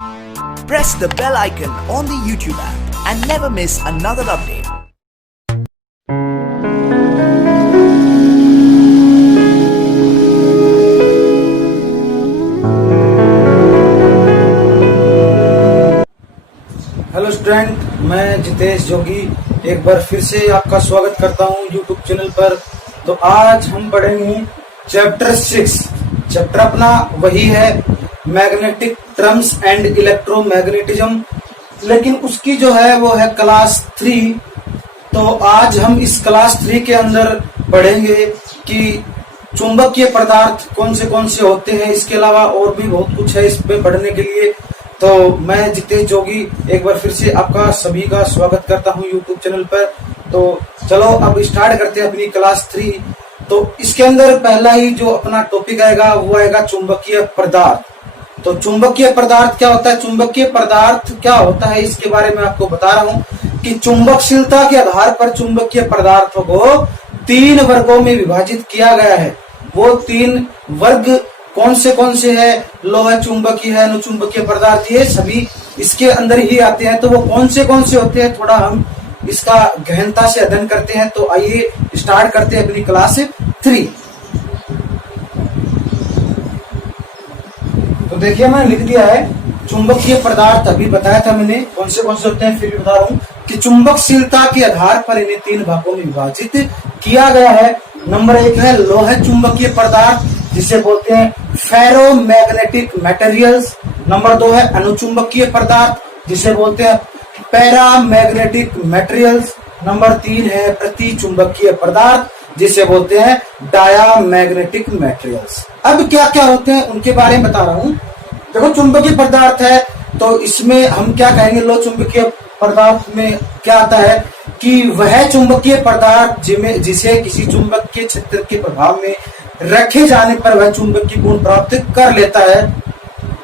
Press the bell icon on the YouTube app and never miss another update. Hello student, मैं जितेश जोगी एक बार फिर से आपका स्वागत करता हूं यूट्यूब चैनल पर। तो आज हम पढ़ेंगे चैप्टर 6। चैप्टर अपना वही है मैग्नेटिक टर्म्स एंड इलेक्ट्रोमैग्नेटिज्म, लेकिन उसकी जो है वो है क्लास 3। तो आज हम इस क्लास 3 के अंदर पढ़ेंगे कि चुंबकीय पदार्थ कौन से होते हैं। इसके अलावा और भी बहुत कुछ है इस पे पढ़ने के लिए। तो मैं जितेश जोगी एक बार फिर से आपका सभी का स्वागत करता हूं यूट्यूब चैनल पर। तो चलो अब स्टार्ट करते हैं अपनी क्लास 3। तो इसके अंदर पहला ही जो अपना टॉपिक आएगा वो आएगा चुंबकीय पदार्थ। तो चुंबकीय पदार्थ क्या होता है, चुंबकीय पदार्थ क्या होता है, इसके बारे में आपको बता रहा हूं कि चुंबकशीलता के आधार पर चुंबकीय पदार्थों को 3 वर्गों में विभाजित किया गया है। वो 3 वर्ग कौन से है, लोह चुंबकीय है, अनुचुंबकीय पदार्थ, ये सभी इसके अंदर ही आते हैं। तो वो कौन से होते हैं, थोड़ा हम इसका गहनता से अध्ययन करते हैं। तो आइए स्टार्ट करते हैं अपनी क्लास 3। तो देखिए मैंने लिख दिया है चुंबकीय पदार्थ, अभी बताया था मैंने कौन से होते हैं, फिर भी बता रहा हूं कि चुंबकशीलता के आधार पर इन्हें 3 भागों में विभाजित किया गया है। नंबर 1 है लोह चुंबकीय पदार्थ जिसे बोलते हैं फेरोमैग्नेटिक मटेरियल्स। नंबर 2 है अनुचुंबकीय पदार्थ जिसे बोलते हैं पैरामैग्नेटिक मटेरियल्स। नंबर 3 है प्रतिचुंबकीय पदार्थ जिसे बोलते हैं डायामैग्नेटिक मटेरियल्स। अब क्या क्या होते हैं उनके बारे में बता रहा हूं। देखो चुंबकीय पदार्थ है तो इसमें हम क्या कहेंगे, लो चुंबकीय पदार्थ में क्या आता है कि वह चुंबकीय पदार्थ जिसे किसी चुंबकीय क्षेत्र के प्रभाव में रखे जाने पर वह चुंबकीय गुण प्राप्त कर लेता है,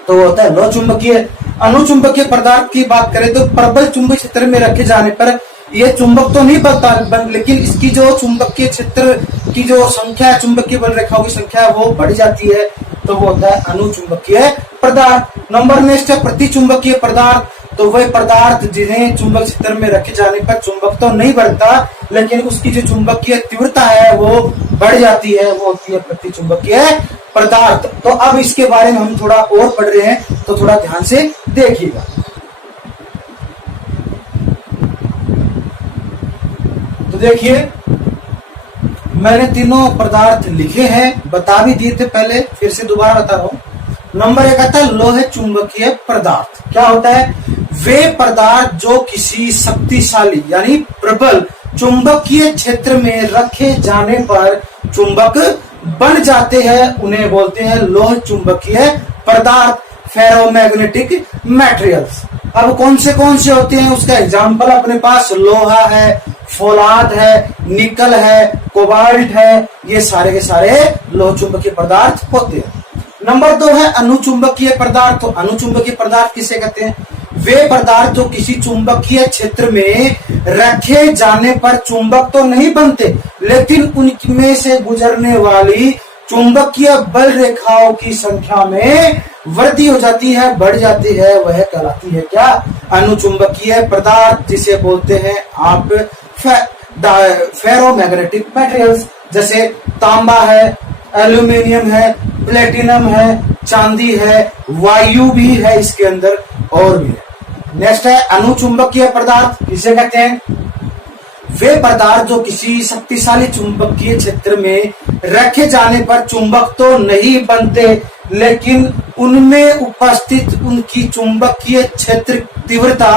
तो होता है लो चुंबकीय। अनुचुंबकीय पदार्थ की बात करें तो प्रबल चुंबकीय क्षेत्र में रखे जाने पर यह चुंबक तो नहीं बनता, लेकिन इसकी जो चुंबकीय क्षेत्र की जो संख्या, चुंबकीय बल रेखाओं की संख्या वो बढ़ जाती है, तो वो होता है अनुचुंबकीय पदार्थ। नंबर नेक्स्ट है प्रतिचुंबकीय पदार्थ। तो वह पदार्थ जिन्हें चुंबक क्षेत्र में रखे जाने पर चुंबक तो नहीं बढ़ता, लेकिन उसकी जो चुंबकीय तीव्रता है वो बढ़ जाती है, वो होती है प्रतिचुंबकीय पदार्थ। तो अब इसके बारे में हम थोड़ा और पढ़ रहे हैं, तो थोड़ा ध्यान से देखिएगा। तो देखिए मैंने तीनों पदार्थ लिखे हैं, बता भी दिए थे पहले, फिर से दोबारा बता रहा हूं। नंबर 1 आता है लोह चुंबकीय पदार्थ। क्या होता है, वे पदार्थ जो किसी शक्तिशाली यानी प्रबल चुंबकीय क्षेत्र में रखे जाने पर चुंबक बन जाते हैं, उन्हें बोलते हैं लोह चुंबकीय पदार्थ, फेरोमैग्नेटिक मटेरियल्स। अब कौन से होते हैं उसका एग्जांपल अपने पास लोहा है, फौलाद है, निकल है, कोबाल्ट है, ये सारे के सारे लोह चुंबकीय पदार्थ होते हैं। नंबर 2 है अनुचुंबकीय पदार्थ। तो अनुचुंबकीय पदार्थ किसे कहते हैं, वे पदार्थ जो किसी चुंबकीय क्षेत्र में रखे जाने पर चुंबक तो नहीं बनते, लेकिन उनमें से गुजरने वाली चुंबकीय बल रेखाओं की संख्या में वृद्धि हो जाती है, बढ़ जाती है, वह कहलाती है क्या, अनुचुंबकीय पदार्थ, जिसे बोलते हैं आप फेरोमैग्नेटिक मटेरियल्स। जैसे तांबा है, एल्यूमिनियम है, प्लेटिनम है, चांदी है, वायु भी है इसके अंदर, और भी है। नेक्स्ट है अनुचुंबकीय पदार्थ, किसे कहते हैं, वे पदार्थ जो किसी शक्तिशाली चुंबकीय क्षेत्र में रखे जाने पर चुंबक तो नहीं बनते, लेकिन उनमें उपस्थित उनकी चुंबकीय क्षेत्र तीव्रता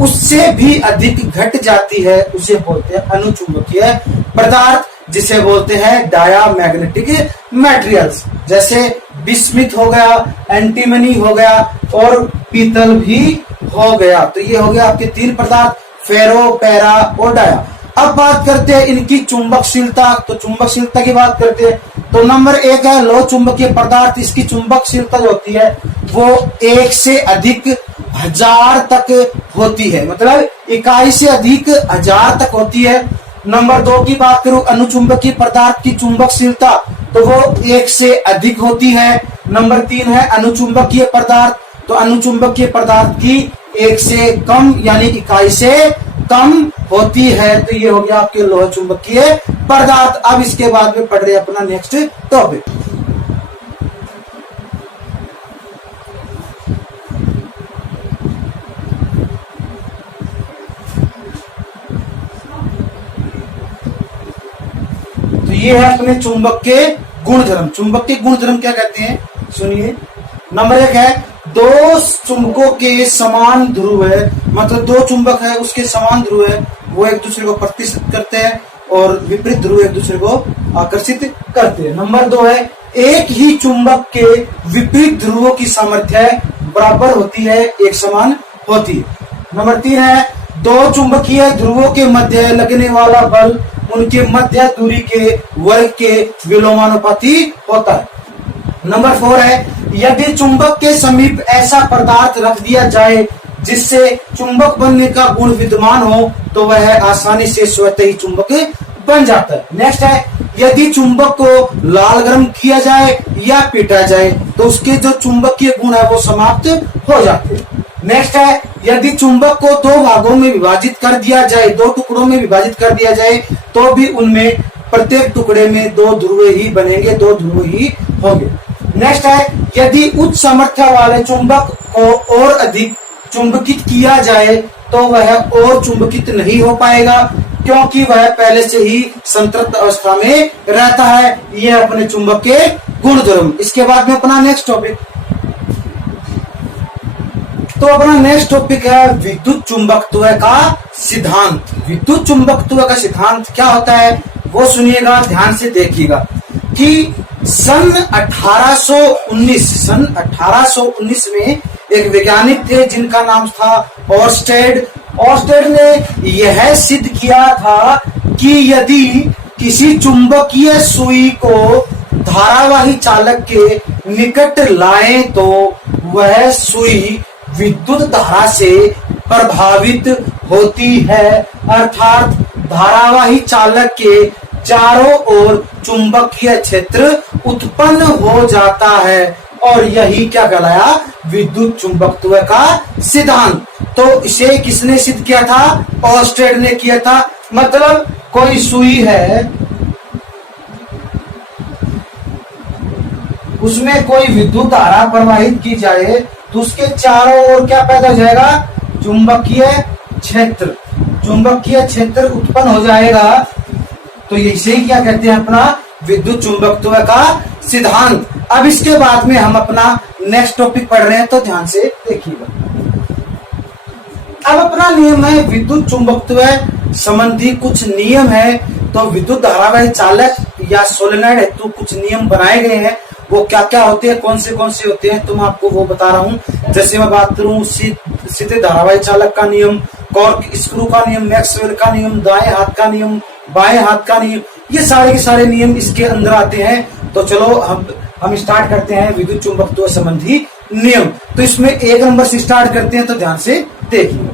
उससे भी अधिक घट जाती है, उसे बोलते हैं अनुचुंबकीय पदार्थ, जिसे बोलते हैं डायामैग्नेटिक मटेरियल्स। जैसे बिस्मिथ हो गया, एंटीमनी हो गया और पीतल भी हो गया। तो ये हो गया आपके 3 पदार्थ, फेरो, पैरा और डाया। अब बात करते हैं इनकी चुंबकशीलता। तो चुंबकशीलता की बात करते हैं तो नंबर 1 है लोह चुंबकीय पदार्थ। इसकी चुंबकशीलता जो होती है वो 1 से अधिक 1000 तक होती है, मतलब इकाई से अधिक 1000 तक होती है। नंबर 2 की बात करूं अनुचुंबकीय पदार्थ की चुंबकशीलता, तो वो 1 से अधिक होती है। नंबर 3 है अनुचुंबकीय पदार्थ, तो अनुचुंबकीय पदार्थ की एक से कम यानी इकाई से कम होती है। तो ये हो गया आपके लोह चुंबकीय पदार्थ। अब इसके बाद में पढ़ रहे हैं अपना नेक्स्ट टॉपिक। तो ये है अपने चुंबक के गुणधर्म। चुंबक के गुणधर्म क्या कहते हैं, सुनिए। नंबर 1 है दो चुंबकों के समान ध्रुव है, मतलब दो चुंबक है उसके समान ध्रुव है, वो एक दूसरे को प्रतिष्ठित करते हैं और विपरीत ध्रुव एक दूसरे को आकर्षित करते हैं। नंबर 2 है एक ही चुंबक के विपरीत ध्रुवों की सामर्थ्य बराबर होती है, एक समान होती है। नंबर 3 है दो चुंबकीय ध्रुवों के मध्य लगने वाला बल उनके मध्य दूरी के वर्ग के विलोमानुपाती होता है। नंबर 4 है यदि चुंबक के समीप ऐसा पदार्थ रख दिया जाए जिससे चुंबक बनने का गुण विद्यमान हो तो वह आसानी से स्वतः ही चुंबक बन जाता है। नेक्स्ट है यदि चुंबक को लाल गर्म किया जाए या पीटा जाए तो उसके जो चुंबकीय गुण है वो समाप्त हो जाते हैं। नेक्स्ट है यदि चुंबक को दो भागों में विभाजित कर दिया जाए, दो टुकड़ों में विभाजित कर दिया जाए तो भी उनमें प्रत्येक टुकड़े में दो ध्रुव ही बनेंगे, दो ध्रुव ही होंगे। नेक्स्ट है यदि उच्च सामर्थ्य वाले चुंबक को और अधिक चुंबकित किया जाए तो वह और चुंबकित नहीं हो पाएगा क्योंकि वह पहले से ही संतृप्त अवस्था में रहता है। यह अपने चुंबक के गुणधर्म। इसके बाद में अपना नेक्स्ट टॉपिक, तो अपना नेक्स्ट टॉपिक है विद्युत चुंबकत्व का सिद्धांत। विद्युत चुंबकत्व का सिद्धांत क्या होता है वो सुनिएगा, ध्यान से देखिएगा कि सन 1819 में एक वैज्ञानिक थे जिनका नाम था ऑर्स्टेड। ऑर्स्टेड ने यह सिद्ध किया था कि यदि किसी चुंबकीय सुई को धारावाही चालक के निकट लाएं तो वह सुई विद्युत धारा से प्रभावित होती है, अर्थात धारावाही चालक के चारों ओर चुंबकीय क्षेत्र उत्पन्न हो जाता है और यही क्या कहलाया विद्युत चुंबकत्व का सिद्धांत। तो इसे किसने सिद्ध किया था, ऑर्स्टेड ने किया था। मतलब कोई सुई है उसमें कोई विद्युत धारा प्रवाहित की जाए तो उसके चारों ओर क्या पैदा हो जाएगा, चुंबकीय क्षेत्र, चुंबकीय क्षेत्र उत्पन्न हो जाएगा। तो इसे क्या कहते हैं अपना विद्युत चुंबकत्व का सिद्धांत। अब इसके बाद में हम अपना नेक्स्ट टॉपिक पढ़ रहे हैं तो ध्यान से देखिएगा। अब अपना नियम है विद्युत चुंबकत्व संबंधी कुछ नियम है। तो विद्युत धारावाही चालक या सोलेनॉइड हेतु कुछ नियम बनाए गए हैं। वो क्या क्या होते हैं, कौन से होते हैं तो मैं आपको वो बता रहा हूँ। जैसे मैं बात करूं सीधे धारावाही चालक का नियम, कॉर्क स्क्रू का नियम, मैक्सवेल का नियम, दाएं हाथ का नियम, बाएं हाथ का नियम, ये सारे के सारे नियम इसके अंदर आते हैं। तो चलो हम स्टार्ट करते हैं विद्युत चुंबकत्व संबंधी नियम। तो इसमें 1 नंबर से स्टार्ट करते हैं तो ध्यान से देखिए।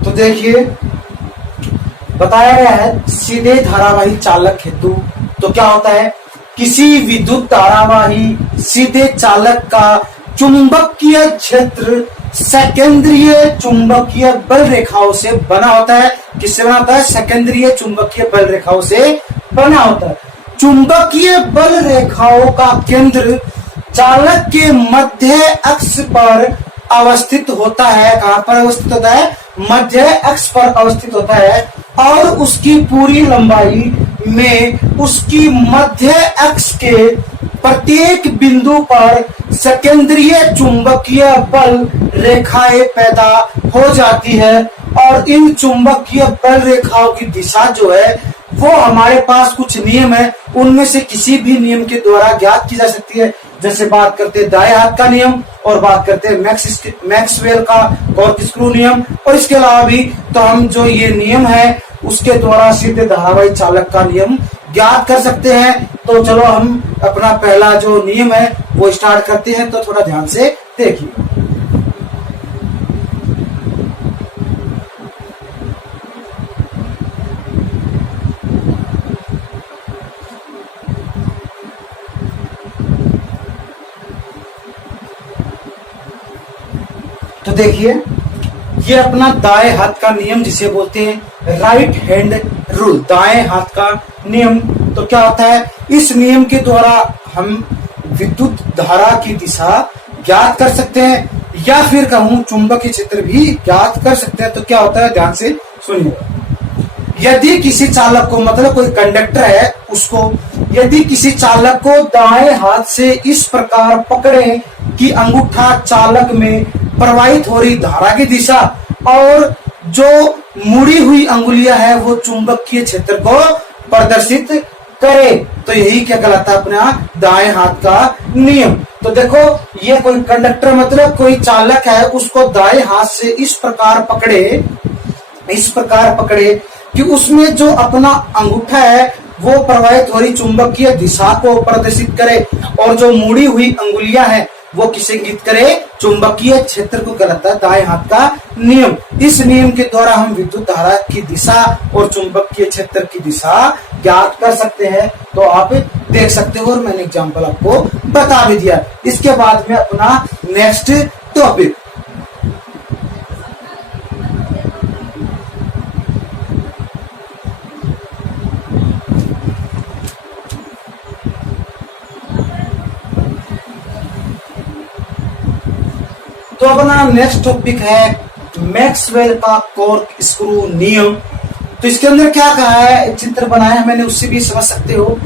तो देखिए बताया गया है सीधे धारावाही चालक हेतु। तो क्या होता है, किसी विद्युत धारावाही सीधे चालक का चुंबकीय क्षेत्र सेकेंद्रीय चुंबकीय बल रेखाओं से बना होता है। किससे बना होता है, सेकेंद्रीय चुंबकीय बल रेखाओं से बना होता है। चुंबकीय बल रेखाओं का केंद्र चालक के मध्य अक्ष पर अवस्थित होता है। कहां पर अवस्थित होता है, मध्य अक्ष पर अवस्थित होता है और उसकी पूरी लंबाई में उसकी मध्य अक्ष के प्रत्येक बिंदु पर सेकेंद्रीय चुंबकीय बल रेखाएं पैदा हो जाती है और इन चुंबकीय बल रेखाओं की दिशा जो है वो हमारे पास कुछ नियम है, उनमें से किसी भी नियम के द्वारा ज्ञात की जा सकती है। जैसे बात करते हैं दाएं हाथ का नियम, और बात करते हैं मैक्सवेल का कॉर्कस्क्रू नियम, और इसके अलावा भी तो हम जो ये नियम है उसके द्वारा सीधे धारावाही चालक का नियम ज्ञात कर सकते हैं। तो चलो हम अपना पहला जो नियम है वो स्टार्ट करते हैं, तो थोड़ा ध्यान से देखिए। तो देखिए ये अपना दाएं हाथ का नियम जिसे बोलते हैं राइट हैंड रूल, दाएं हाथ का नियम। तो क्या होता है, इस नियम के द्वारा हम विद्युत धारा की दिशा ज्ञात कर सकते हैं, या फिर कहूं चुंबकीय क्षेत्र भी ज्ञात कर सकते हैं। तो क्या होता है, ध्यान से सुनिए। यदि किसी चालक को, मतलब कोई कंडक्टर है उसको, यदि किसी चालक को दाएं हाथ से इस प्रकार पकड़े कि अंगूठा चालक में प्रवाहित हो रही धारा की दिशा और जो मुड़ी हुई अंगुलियां है वो चुंबकीय क्षेत्र को प्रदर्शित करे, तो यही क्या कहलाता है, अपना दाएं हाथ का नियम। तो देखो ये कोई कंडक्टर, मतलब कोई चालक है, उसको दाएं हाथ से इस प्रकार पकड़े कि उसमें जो अपना अंगूठा है वो प्रवाहित हो रही चुंबकीय दिशा को प्रदर्शित करे, और जो मुड़ी हुई अंगुलियां हैं वो किसे इंगित करे, चुंबकीय क्षेत्र को कहलाता है दाएं हाथ का नियम। इस नियम के द्वारा हम विद्युत धारा की दिशा और चुंबकीय क्षेत्र की दिशा ज्ञात कर सकते हैं। तो आप देख सकते हो, और मैंने एग्जांपल आपको बता भी दिया। इसके बाद में अपना नेक्स्ट टॉपिक, तो अपना नेक्स्ट टॉपिक है मैक्सवेल का कॉर्कस्क्रू नियम। तो इसके अंदर क्या कहा है, चित्र बनाया है मैंने, उससे भी समझ सकते हो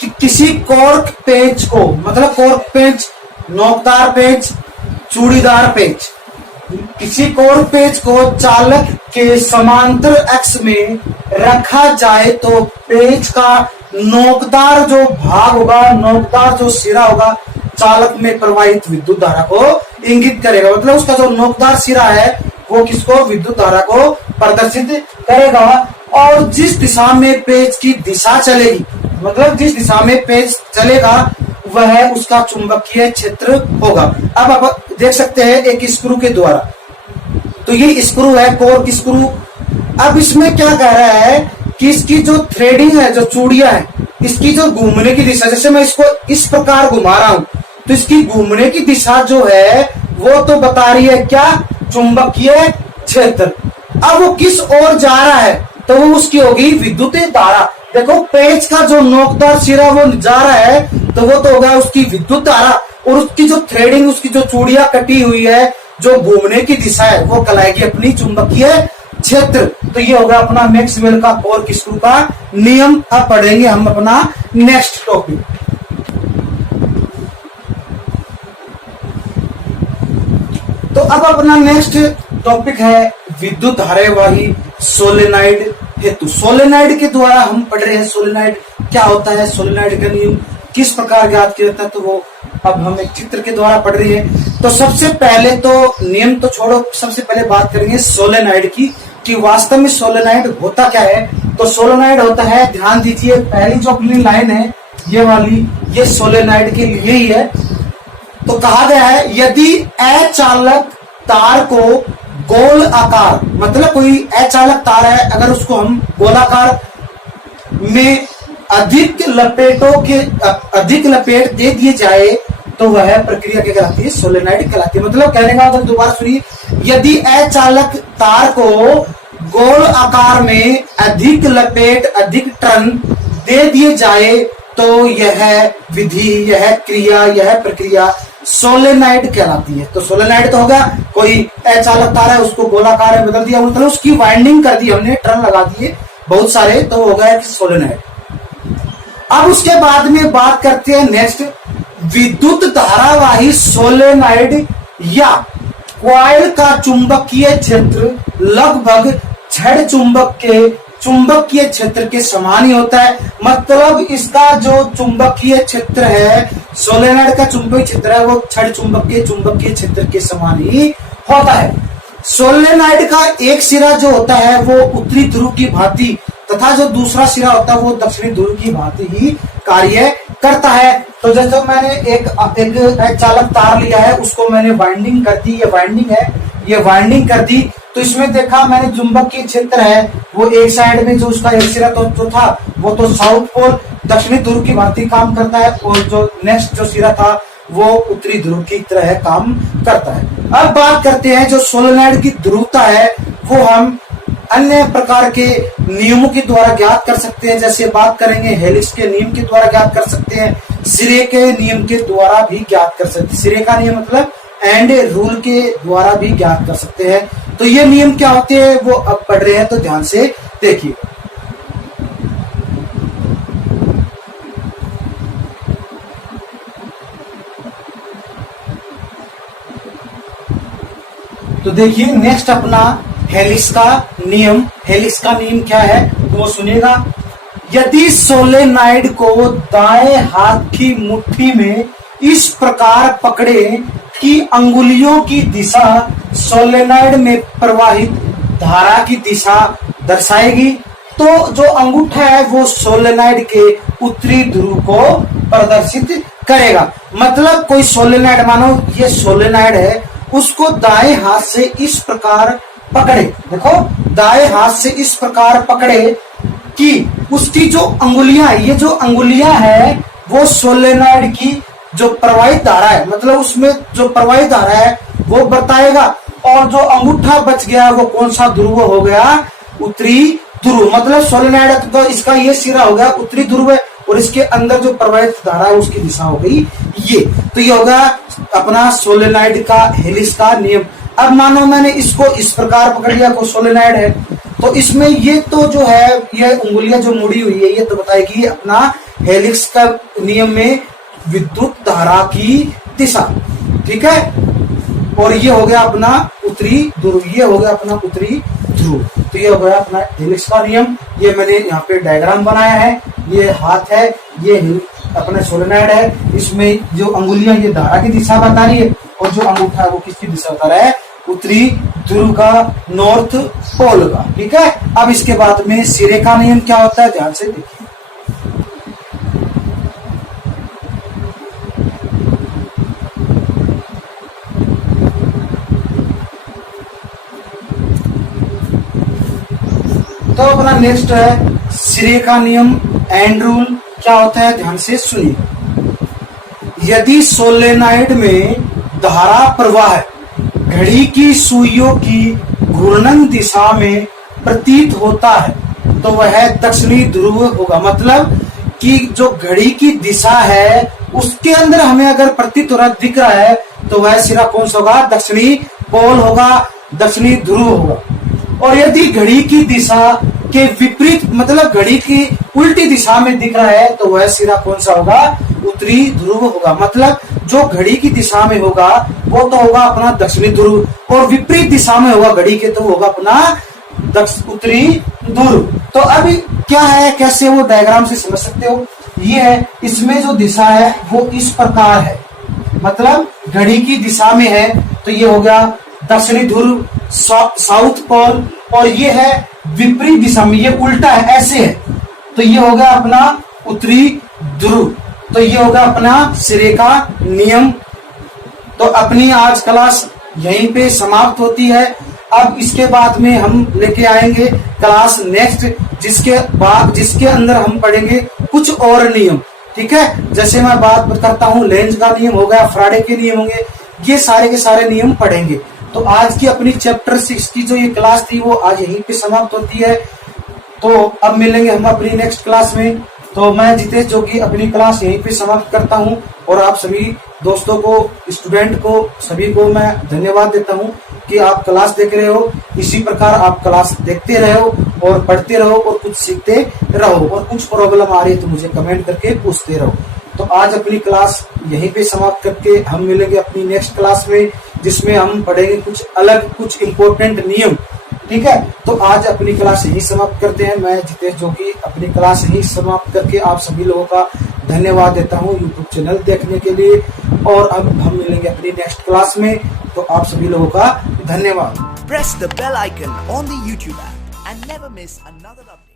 कि किसी कॉर्क पेंच को, मतलब कॉर्क पेंच, नोकदार पेंच, चूड़ीदार पेंच, किसी कॉर्क पेंच को चालक के समांतर अक्ष में रखा जाए तो पेंच का नोकदार जो भाग होगा, नोकदार जो सिरा होगा, चालक में प्रवाहित विद्युत धारा को इंगित करेगा। मतलब उसका जो नोकदार सिरा है वो किसको, विद्युत धारा को प्रदर्शित करेगा। और जिस दिशा में पेंच की दिशा चलेगी, मतलब जिस दिशा में पेंच चलेगा वह उसका चुंबकीय क्षेत्र होगा। अब आप देख सकते हैं एक स्क्रू के द्वारा, तो ये स्क्रू है कॉर्क स्क्रू। अब इसमें क्या कह रहा है कि इसकी जो थ्रेडिंग है, जो चूड़ियां है, इसकी जो घूमने की दिशा, जैसे मैं इसको इस प्रकार घुमा रहा हूं तो इसकी घूमने की दिशा जो है वो तो बता रही है क्या, चुंबकीय क्षेत्र। अब वो किस ओर जा रहा है तो वो उसकी होगी विद्युत धारा। देखो पेंच का जो नोकदार सिरा वो जा रहा है तो वो तो होगा उसकी विद्युत धारा, और उसकी जो थ्रेडिंग, उसकी जो चूड़ियां कटी हुई है, जो घूमने की दिशा है वो कहलाएगी अपनी चुंबकीय क्षेत्र। तो ये होगा अपना मैक्सवेल का कॉर्कस्क्रू का नियम। अब पढ़ेंगे हम अपना नेक्स्ट टॉपिक। तो अब अपना नेक्स्ट टॉपिक है विद्युत धारावाही सोलेनाइड हेतु। सोलेनाइड के द्वारा हम पढ़ रहे हैं सोलेनाइड क्या होता है, सोलेनाइड का नियम किस प्रकार ज्ञात किया जाता है, तो वो अब हम एक चित्र के द्वारा पढ़ रहे हैं। तो सबसे पहले तो नियम तो छोड़ो, सबसे पहले बात करेंगे सोलेनाइड की कि वास्तव में सोलेनाइड होता क्या है। तो सोलेनाइड होता है, ध्यान दीजिए, पहली जो अपनी लाइन है ये वाली, ये सोलेनाइड के लिए ही है। तो कहा गया है यदि अचालक तार को गोल आकार, मतलब कोई अचालक तार है, अगर उसको हम गोलाकार में अधिक लपेट दे दिए जाए तो वह प्रक्रिया क्या कहलाती है, सोलेनाइड कहलाती है। मतलब कहने का मतलब दोबारा सुनिए, यदि अचालक तार को गोल आकार में अधिक लपेट, अधिक टर्न दे दिए जाए तो यह विधि, यह क्रिया, यह प्रक्रिया सोलेनाइड कहलाती है। तो सोलेनाइड तो होगा कोई अचालक तार है उसको गोलाकार में बदल दिया, मतलब उसकी वाइंडिंग कर दी हमने, टर्न लगा दिए बहुत सारे, तो हो गया सोलेनाइड। अब उसके बाद में बात करते हैं नेक्स्ट, विद्युत धारावाही सोलेनाइड या कॉइल का चुंबकीय क्षेत्र लगभग छड़ चुंबक के चुंबकीय क्षेत्र के समान ही होता है। मतलब इसका जो चुंबकीय क्षेत्र है, सोलेनॉइड का चुंबकीय क्षेत्र है, वो क्षण चुंबकीय क्षेत्र के समान ही होता है। सोलेनॉइड का एक सिरा जो होता है वो उत्तरी ध्रुव की भांति तथा जो दूसरा सिरा होता है वो दक्षिणी ध्रुव की भांति ही कार्य करता है। तो जैसे मैंने एक चालक तार लिया है, उसको मैंने वाइंडिंग कर दी, ये वाइंडिंग है, ये वाइंडिंग कर दी, तो इसमें देखा मैंने चुंबकीय क्षेत्र है वो एक साइड में जो उसका एक सिरा तो जो था वो तो साउथ पोल दक्षिणी ध्रुव की भांति काम करता है, और जो नेक्स्ट जो सिरा था वो उत्तरी ध्रुव की तरह काम करता है। अब बात करते हैं जो सोलेनॉइड की ध्रुवता है वो हम अन्य प्रकार के नियमों के द्वारा ज्ञात कर सकते हैं। जैसे बात करेंगे हेलिक्स के नियम के द्वारा ज्ञात कर सकते हैं, सिरे के नियम के द्वारा भी ज्ञात कर सकते हैं। सिरे का नियम मतलब एंड रूल के द्वारा भी ज्ञात कर सकते हैं। तो ये नियम क्या होते हैं वो अब पढ़ रहे हैं, तो ध्यान से देखिए। तो देखिए नेक्स्ट अपना हेलिक्स का नियम। हेलिक्स का नियम क्या है तो वो सुनिएगा। यदि सोलेनॉइड को दाएं हाथ की मुट्ठी में इस प्रकार पकड़े कि अंगुलियों की दिशा सोलेनॉइड में प्रवाहित धारा की दिशा दर्शाएगी, तो जो अंगूठा है वो सोलेनॉइड के उत्तरी ध्रुव को प्रदर्शित करेगा। मतलब कोई सोलेनॉइड, मानो ये सोलेनॉइड है, उसको दाएं हाथ से इस प्रकार पकड़े, देखो दाएं हाथ से इस प्रकार पकड़े कि उसकी जो अंगुलियां, ये जो अंगुलियां है वो सोलेनॉइड की जो प्रवाहित धारा है, मतलब उसमें जो प्रवाहित धारा है वो बताएगा, और जो अंगूठा बच गया वो कौन सा ध्रुव हो गया, उत्तरी ध्रुव। मतलब सोलेनॉइड तो इसका ये सिरा हो गया उत्तरी ध्रुव है, और इसके अंदर जो प्रवाहित धारा है उसकी दिशा हो गई ये। तो ये होगा अपना सोलेनॉइड का हेलिक्स का नियम। अब मानो मैंने इसको इस प्रकार पकड़ लिया, को सोलेनॉइड है, तो इसमें ये तो जो है ये उंगलियां जो मुड़ी हुई है ये तो बताएगी अपना हेलिक्स का नियम में विद्युत धारा की दिशा, ठीक है। और ये हो गया अपना उत्तरी ध्रुव, ये हो गया अपना उत्तरी ध्रुव। तो ये हो गया अपना हेलिक्स का नियम। ये मैंने यहाँ पे डायग्राम बनाया है, ये हाथ है, ये अपना सोलेनॉइड है, इसमें जो अंगुलियां ये धारा की दिशा बता रही है, और जो अंगूठा है वो किसकी दिशा बता रहा है, उत्तरी ध्रुव का, नॉर्थ पोल का, ठीक है। अब इसके बाद में सिरे का नियम क्या होता है, ध्यान से देखिए। तो अपना नेक्स्ट है सिरे का नियम, एंड रूल क्या होता है, ध्यान से सुनिए। यदि सोलेनॉइड में धारा प्रवाह घड़ी की सुइयों की घूर्णन दिशा में प्रतीत होता है तो वह दक्षिणी ध्रुव होगा। मतलब कि जो घड़ी की दिशा है उसके अंदर हमें अगर प्रतीत हो रहा दिख रहा है तो वह सिरा कौन सा होगा, दक्षिणी पोल होगा, दक्षिणी ध्रुव होगा। और यदि घड़ी की दिशा के विपरीत, मतलब घड़ी की उल्टी दिशा में दिख रहा है तो वह सिरा कौन सा होगा, उत्तरी ध्रुव होगा। मतलब जो घड़ी की दिशा में होगा वो तो होगा अपना दक्षिणी ध्रुव, और विपरीत दिशा में होगा घड़ी के तो होगा अपना उत्तरी ध्रुव। तो अभी क्या है, कैसे वो डायग्राम से समझ सकते हो, ये है, इसमें जो दिशा है वो इस प्रकार है, मतलब घड़ी की दिशा में है तो ये हो गया दक्षिणी ध्रुव, साउथ पोल, और ये है विपरीत दिशा में, ये उल्टा है, ऐसे है, तो ये हो गया अपना उत्तरी ध्रुव। तो ये हो गया अपना सिरे का नियम। तो अपनी आज क्लास यहीं पे समाप्त होती है। अब इसके बाद में हम लेके आएंगे क्लास नेक्स्ट, जिसके अंदर हम पढ़ेंगे कुछ और नियम, ठीक है। जैसे मैं बात करता हूँ लेंज का नियम हो गया, फ्राडे के नियम होंगे, ये सारे के सारे नियम पढ़ेंगे। तो आज की अपनी चैप्टर 6 की जो ये क्लास थी वो आज यहीं पे समाप्त होती है। तो अब मिलेंगे हम अपनी नेक्स्ट क्लास में। तो मैं जितेश जोगी अपनी क्लास यहीं पे समाप्त करता हूं, और आप सभी दोस्तों को, स्टूडेंट को, सभी को मैं धन्यवाद देता हूं कि आप क्लास देख रहे हो। इसी प्रकार आप क्लास देखते रहो और पढ़ते रहो और कुछ सीखते रहो, और कुछ प्रॉब्लम आ रही है तो मुझे कमेंट करके पूछते रहो। तो आज अपनी क्लास यहीं पे समाप्त करके हम मिलेंगे अपनी नेक्स्ट क्लास में, जिसमें हम पढ़ेंगे कुछ अलग, कुछ इम्पोर्टेंट नियम ठीक है, तो आज अपनी क्लास यही समाप्त करते हैं। मैं जितेश जोगी अपनी क्लास यही समाप्त करके आप सभी लोगों का धन्यवाद देता हूँ यूट्यूब चैनल देखने के लिए। और अब हम मिलेंगे अपनी नेक्स्ट क्लास में, तो आप सभी लोगों का धन्यवाद। Press the bell icon on the YouTube app and never miss another update.